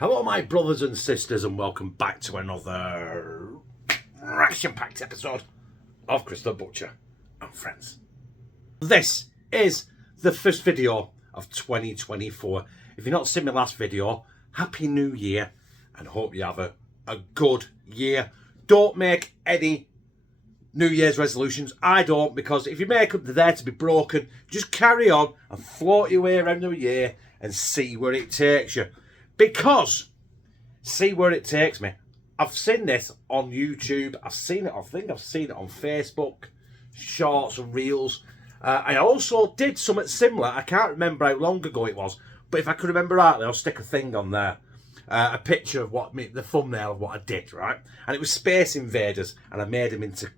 Hello my brothers and sisters and welcome back to another ration-packed episode of Chris the Butcher and Friends. This is the first video of 2024. If you've not seen my last video, Happy New Year and hope you have a good year. Don't make any New Year's resolutions. I don't, because if you make them, they're there to be broken. Just carry on and float your way around the year and see where it takes you. Because, see where it takes me. I've seen this on YouTube. I've seen it, I think I've seen it on Facebook, shorts and reels. I also did something similar. I can't remember how long ago it was, but if I could remember rightly, I'll stick a thing on there. A picture of the thumbnail of what I did, right? And it was Space Invaders, and I made them into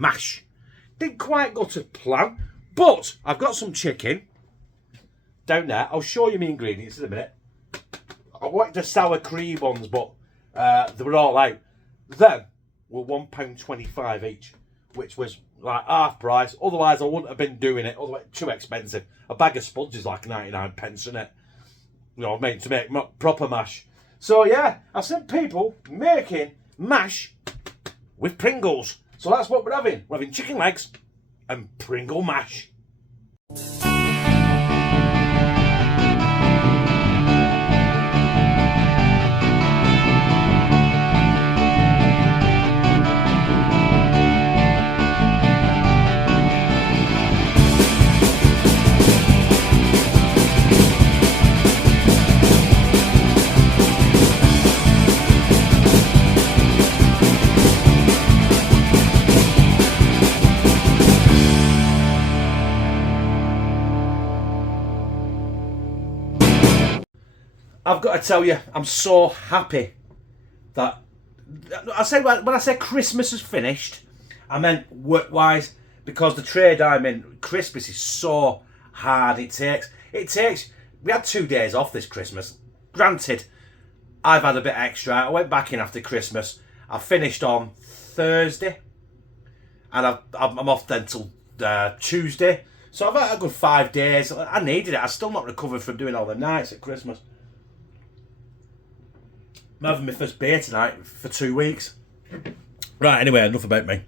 mash. Didn't quite go to plan, but I've got some chicken down there. I'll show you my ingredients in a minute. I wanted the sour cream ones, but they were all out. Them were £1.25 each, which was like half price. Otherwise, I wouldn't have been doing it. Otherwise, too expensive. A bag of spuds is like 99p, isn't it? You know, meant to make proper mash. So yeah, I've seen people making mash with Pringles. So that's what we're having. We're having chicken legs and Pringle mash. I've got to tell you, I'm so happy that when I say Christmas is finished, I meant work-wise, because the trade I'm in, Christmas is so hard. It takes. We had 2 days off this Christmas. Granted, I've had a bit extra. I went back in after Christmas. I finished on Thursday, and I'm off then till Tuesday. So I've had a good 5 days. I needed it. I'm still not recovered from doing all the nights at Christmas. I'm having my first beer tonight for 2 weeks. Right, anyway, enough about me.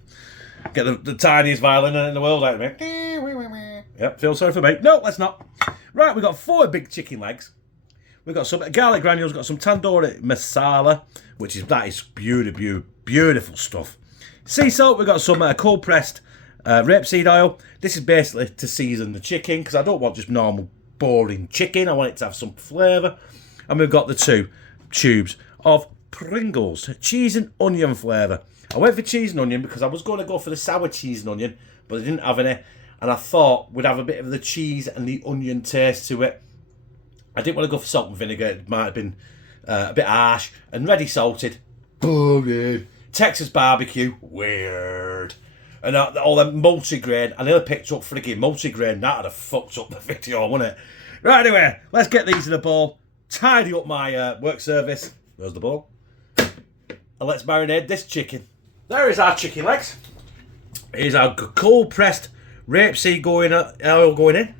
Get the tiniest violin in the world out of me. Yep, feel sorry for me. No, let's not. Right, we've got 4 big chicken legs. We've got some garlic granules, got some tandoori masala, that is beautiful stuff. Sea salt, we've got some cold pressed rapeseed oil. This is basically to season the chicken, because I don't want just normal boring chicken. I want it to have some flavour. And we've got the 2 tubes of Pringles, cheese and onion flavour. I went for cheese and onion because I was going to go for the sour cheese and onion, but I didn't have any, and I thought we'd have a bit of the cheese and the onion taste to it. I didn't want to go for salt and vinegar, it might have been a bit harsh. And ready salted, boring. Texas barbecue, weird. And all that multigrain, I nearly picked up frigging multigrain. That would have fucked up the video, wouldn't it? Right, anyway, let's get these in a bowl, tidy up my work service. There's the bowl. And let's marinate this chicken. There is our chicken legs. Here's our cold pressed rapeseed oil going in.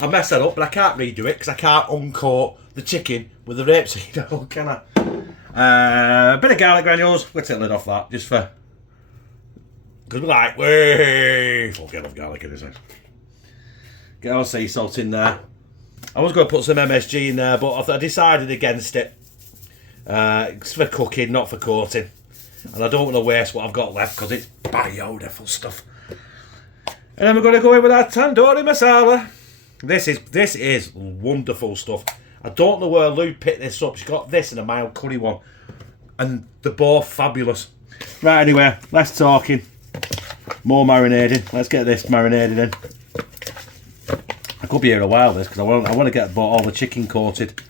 I messed that up, but I can't redo it because I can't uncoat the chicken with the rapeseed oil, can I? A bit of garlic granules. We'll take the lid off that just for. Because we're like, way. Forget of garlic in this. Get our sea salt in there. I was going to put some MSG in there, but I decided against it. It's for cooking, not for coating. And I don't want to waste what I've got left because it's beautiful stuff. And then we're going to go in with our tandoori masala. This is wonderful stuff. I don't know where Lou picked this up. She's got this and a mild curry one. And they're both fabulous. Right, anyway, less talking. More marinating. Let's get this marinated in. I could be here a while, this, because I want to get all the chicken coated.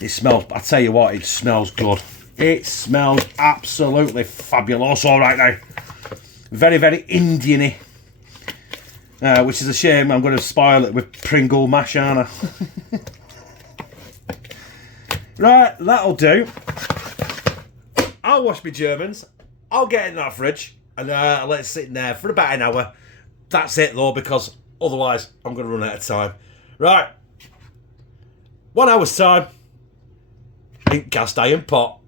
It smells, I tell you what, it smells good. It smells absolutely fabulous all right now. Very, very Indian-y. Which is a shame. I'm going to spoil it with Pringle mash, aren't I? Right, that'll do. I'll wash my Germans. I'll get in that fridge and let it sit in there for about an hour. That's it though, because otherwise I'm going to run out of time. Right. 1 hour's time. giant cast iron pot.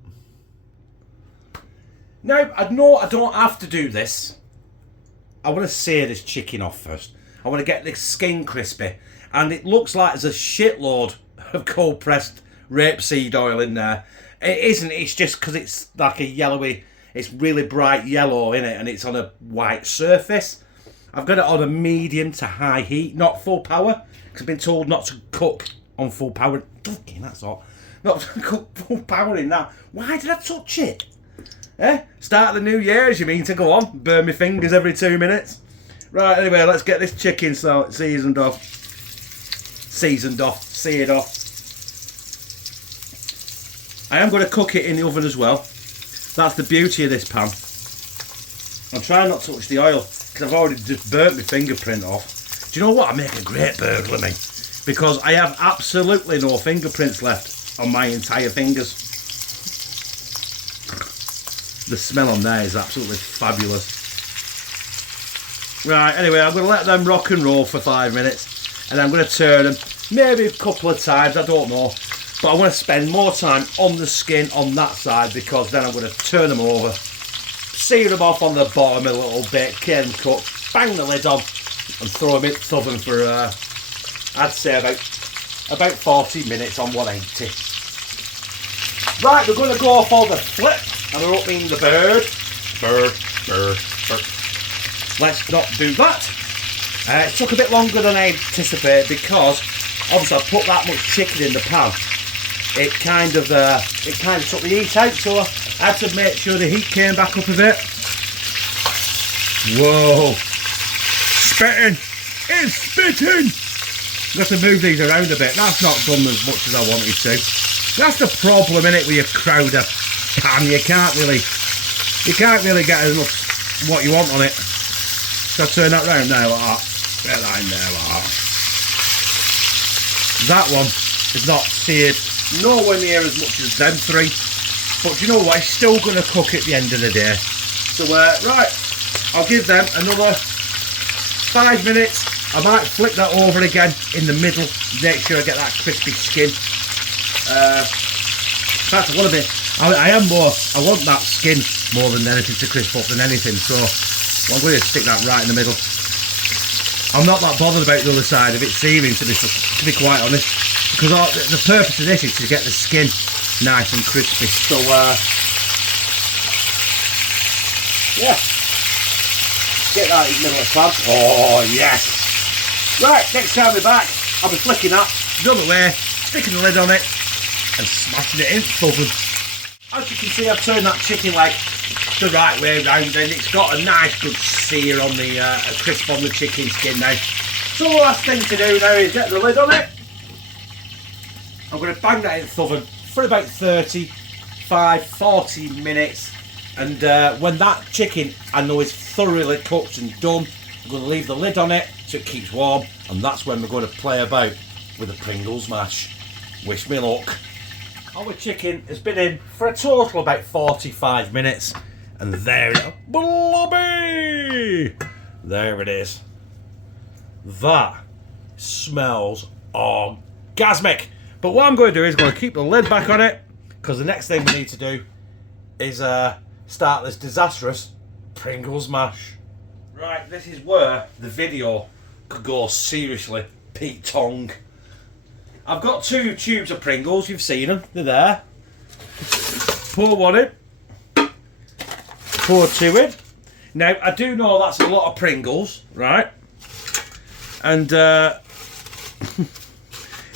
Now, I know I don't have to do this. I want to sear this chicken off first. I want to get the skin crispy. And it looks like there's a shitload of cold pressed rapeseed oil in there. It isn't, it's just because it's like a yellowy, it's really bright yellow in it and it's on a white surface. I've got it on a medium to high heat, not full power, because I've been told not to cook on full power. Fucking, that's hot. Not to cook full power in that. Why did I touch it? Start the new year, as you mean to go on? Burn my fingers every 2 minutes? Right, anyway, let's get this chicken seasoned off. Seared off. I am going to cook it in the oven as well. That's the beauty of this pan. I'm trying not to touch the oil, because I've already just burnt my fingerprint off. Do you know what? I make a great burglar, me. Because I have absolutely no fingerprints left on my entire fingers. The smell on there is absolutely fabulous. Right, anyway, I'm going to let them rock and roll for 5 minutes. And I'm going to turn them maybe a couple of times, I don't know. But I want to spend more time on the skin on that side, because then I'm going to turn them over, sear them off on the bottom a little bit, Canon cut, bang the lid on, and throw them in the oven for, I'd say about 40 minutes on 180. Right, we're going to go for the flip. And we're opening the bird. Let's not do that. It took a bit longer than I anticipated, because obviously I put that much chicken in the pan. It kind of took the heat out, so I had to make sure the heat came back up a bit. Whoa! Spitting! It's spitting! I have to move these around a bit. That's not done as much as I wanted to. That's the problem, innit, with your Crowder pan. You can't really get enough what you want on it. So I turn that round now like that. Get that in there like that. That one is not seared nowhere near as much as them three. But you know what? It's still going to cook at the end of the day. So right, I'll give them another 5 minutes. I might flip that over again in the middle. Make sure I get that crispy skin. In fact, I want that skin more than anything to crisp up than anything, so I'm going to stick that right in the middle. I'm not that bothered about the other side of it searing, to be quite honest, because the purpose of this is to get the skin nice and crispy. So yeah, get that in the middle of the pan. Oh yes. Right, next time we're back, I'll be flicking that the other way, sticking the lid on it, and smashing it in the oven. As you can see, I've turned that chicken leg the right way round, and it's got a nice good sear on the crisp on the chicken skin now. So the last thing to do now is get the lid on it. I'm going to bang that in the oven for about 35-40 minutes, and when that chicken I know is thoroughly cooked and done, I'm going to leave the lid on it so it keeps warm, and that's when we're going to play about with the Pringles mash. Wish me luck. Our chicken has been in for a total of about 45 minutes, and there it is. Blobby! There it is. That smells orgasmic. But what I'm going to do is going to keep the lid back on it, because the next thing we need to do is start this disastrous Pringles mash. Right, this is where the video could go seriously Pete Tong. I've got 2 tubes of Pringles, you've seen them, they're there. Pour one in, pour 2 in. Now, I do know that's a lot of Pringles, right? And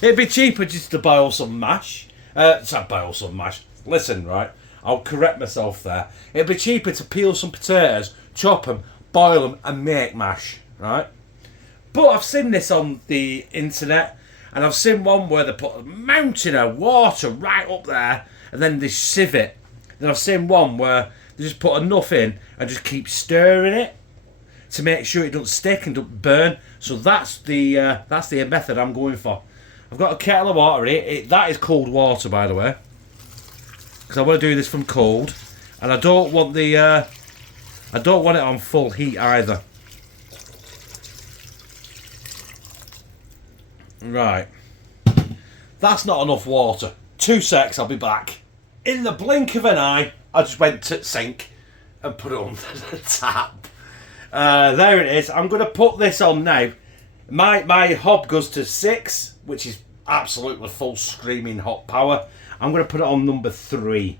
it'd be cheaper just to boil some mash. Listen, right, I'll correct myself there. It'd be cheaper to peel some potatoes, chop them, boil them, and make mash, right? But I've seen this on the internet, and I've seen one where they put a mountain of water right up there, and then they sieve it. Then I've seen one where they just put enough in and just keep stirring it to make sure it doesn't stick and doesn't burn. So that's the method I'm going for. I've got a kettle of water here. That is cold water, by the way, because I want to do this from cold, and I don't want it on full heat either. Right, that's not enough water. 2 secs, I'll be back. In the blink of an eye, I just went to sink and put it on the tap. There it is. I'm going to put this on now. My hob goes to 6, which is absolutely full screaming hot power. I'm going to put it on number 3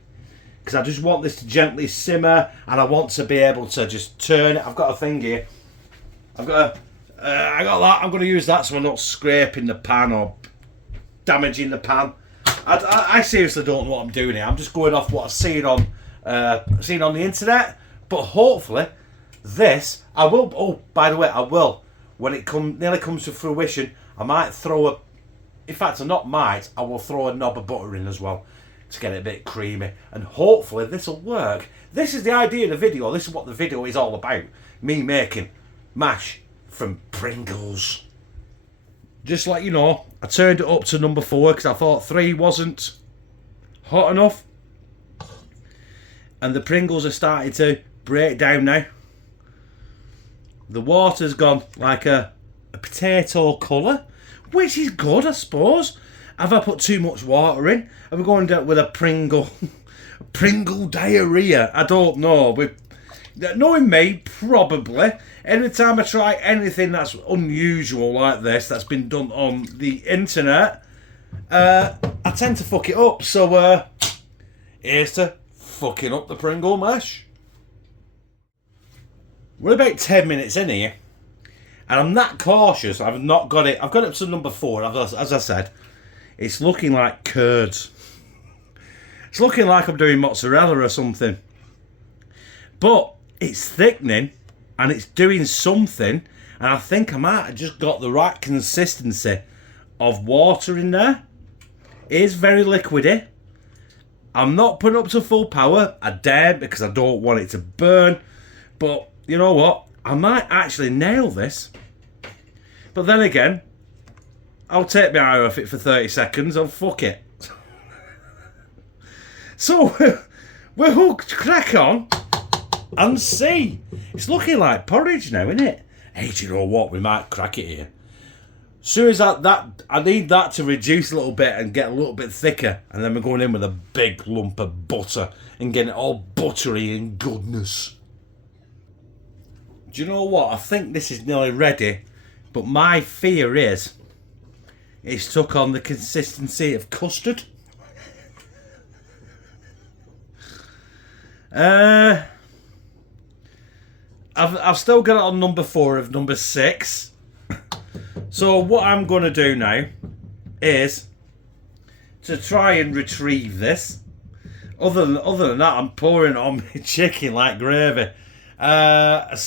because I just want this to gently simmer, and I want to be able to just turn it. I've got a thing here. I got that. I'm going to use that so I'm not scraping the pan or damaging the pan. I seriously don't know what I'm doing here. I'm just going off what I've seen on the internet. But hopefully, this I will. Oh, by the way, I will. When it nearly comes to fruition, I might throw a. In fact, I will throw a knob of butter in as well to get it a bit creamy, and hopefully this will work. This is the idea of the video. This is what the video is all about. Me making mash from Pringles. Just like you know, I turned it up to number 4 because I thought 3 wasn't hot enough, and the Pringles are starting to break down now. The water's gone like a potato colour, which is good, I suppose. Have I put too much water in? Are we going to with a Pringle diarrhea? I don't know. Knowing me, probably. Every time I try anything that's unusual like this, that's been done on the internet, I tend to fuck it up. So, here's to fucking up the Pringle mash. We're about 10 minutes in here, and I'm that cautious. I've not got it. I've got it up to number 4. As I said, it's looking like curds. It's looking like I'm doing mozzarella or something. But it's thickening, and it's doing something, and I think I might have just got the right consistency of water in there. It is very liquidy. I'm not putting up to full power. I dare because I don't want it to burn. But you know what? I might actually nail this. But then again, I'll take my eye off it for 30 seconds and fuck it. So, we'll crack on and see. It's looking like porridge now, isn't it? Hey, do you know what? We might crack it here. As soon as I need that to reduce a little bit and get a little bit thicker. And then we're going in with a big lump of butter and getting it all buttery and goodness. Do you know what? I think this is nearly ready, but my fear is it's took on the consistency of custard. I've still got it on number 4 of number 6. So what I'm going to do now is to try and retrieve this. Other than that, I'm pouring on my chicken like gravy. A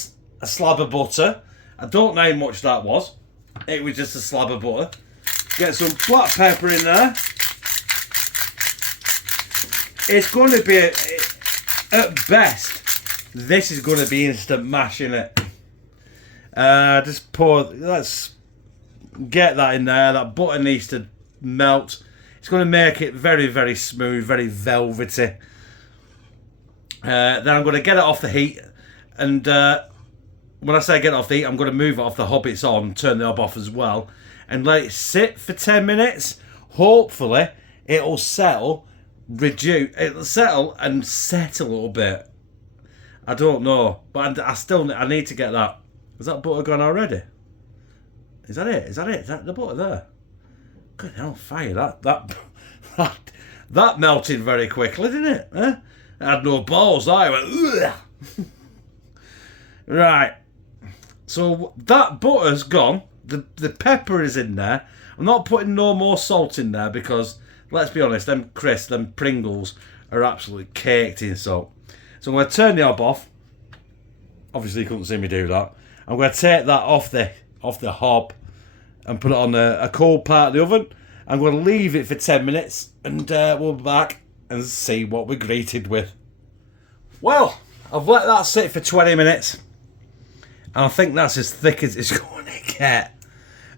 slab of butter. I don't know how much that was. It was just a slab of butter. Get some black pepper in there. It's going to be, at best, this is going to be instant mash, innit? Just pour, let's get that in there. That butter needs to melt. It's going to make it very, very smooth, very velvety. Then I'm going to get it off the heat, and when I say get it off the heat, I'm going to move it off the hob it's on, turn the hob off as well, and let it sit for 10 minutes. Hopefully, it'll settle, it'll settle and set a little bit. I don't know, but I need to get that. Is that butter gone already? Is that it? Is that the butter there? Good hell, fire! That melted very quickly, didn't it? Huh? It had no balls. I went. Ugh. Right. So that butter's gone. The pepper is in there. I'm not putting no more salt in there because, let's be honest, them Pringles are absolutely caked in salt. So I'm going to turn the hob off. Obviously you couldn't see me do that. I'm going to take that off the hob and put it on a cold part of the oven. I'm going to leave it for 10 minutes and we'll be back and see what we're greeted with. Well, I've let that sit for 20 minutes. And I think that's as thick as it's going to get.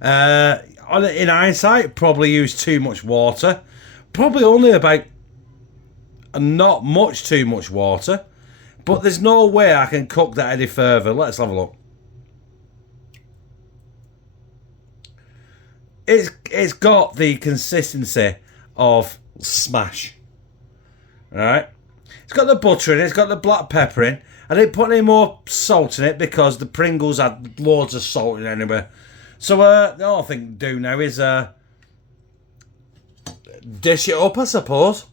In hindsight, probably used too much water. Probably only about not much too much water. But there's no way I can cook that any further. Let's have a look. It's got the consistency of smash. Alright? It's got the butter in it, it's got the black pepper in. I didn't put any more salt in it because the Pringles had loads of salt in it anyway. So the only thing to do now is dish it up, I suppose.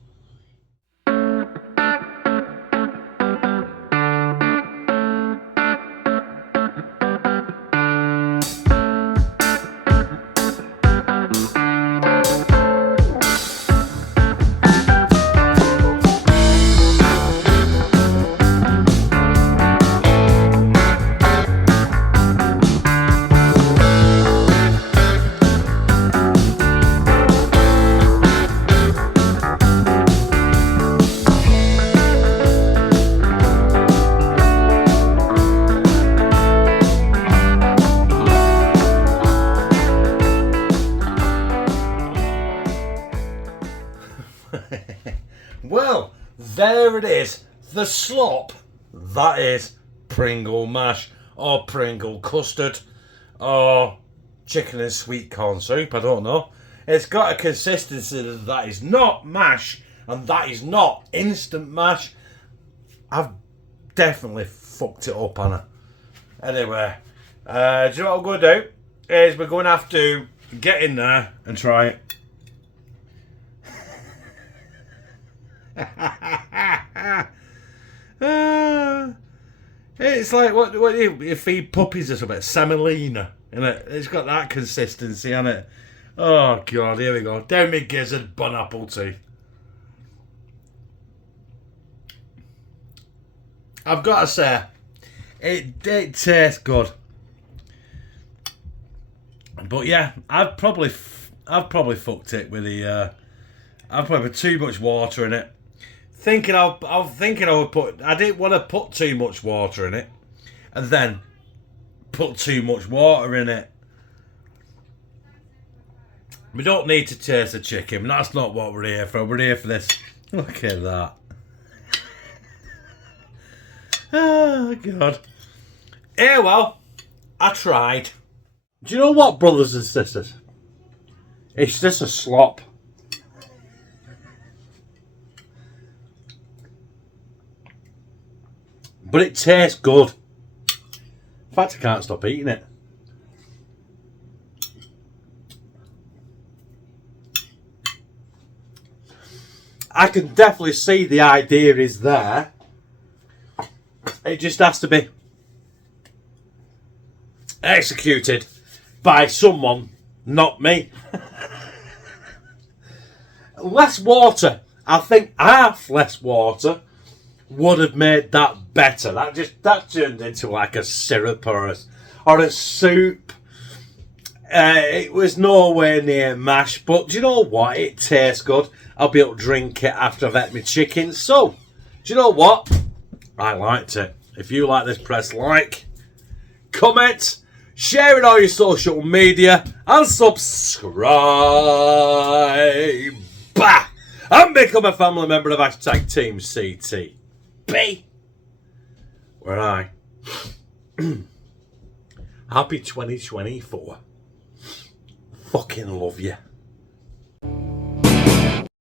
Well, there it is. The slop. That is Pringle mash or Pringle custard or chicken and sweet corn soup. I don't know. It's got a consistency that is not mash and that is not instant mash. I've definitely fucked it up, Anna. Anyway, do you know what I'm going to do? Is we're going to have to get in there and try it. It's like what you feed puppies or something, semolina, innit? It's got that consistency on it. Oh god, here we go. Down me gizzard, bun apple tea. I've got to say, it tastes good. But yeah, I've probably fucked it with the. I've probably put too much water in it. I didn't want to put too much water in it, and then put too much water in it. We don't need to taste the chicken. That's not what we're here for. We're here for this. Look at that. Oh god. Yeah, well, I tried. Do you know what, brothers and sisters? It's just a slop. But it tastes good. In fact, I can't stop eating it. I can definitely see the idea is there. It just has to be executed by someone, not me. Less water. I think half less water would have made that better. That turned into like a syrup or a soup. It was nowhere near mash, but do you know what? It tastes good. I'll be able to drink it after I've ate my chicken. So, do you know what? I liked it. If you like this, press like, comment, share it on your social media, and subscribe. And become a family member of #TeamCT. Where I happy 2024. Fucking love you.